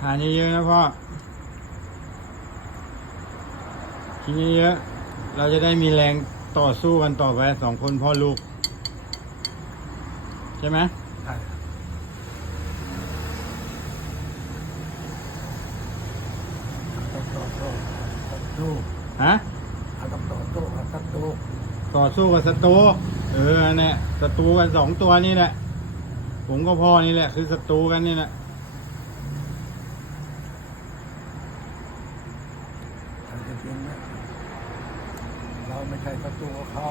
ทานเยอะๆนะพ่อ กินเยอะๆ เราจะได้มีแรงต่อสู้กันต่อไปสองคนพ่อลูก ใช่ไหมใช่ต้องต่อโต้ต่อสู้ฮะเอาต้องต่อโต้เอาศัตรูต่อสู้กับศัตรูเออเนี่ยศัตรูกันสองตัวนี่แหละผมก็พ่อนี่แหละ คือศัตรูกันนี่แหละ ไม่ใช่ศัตรูเขา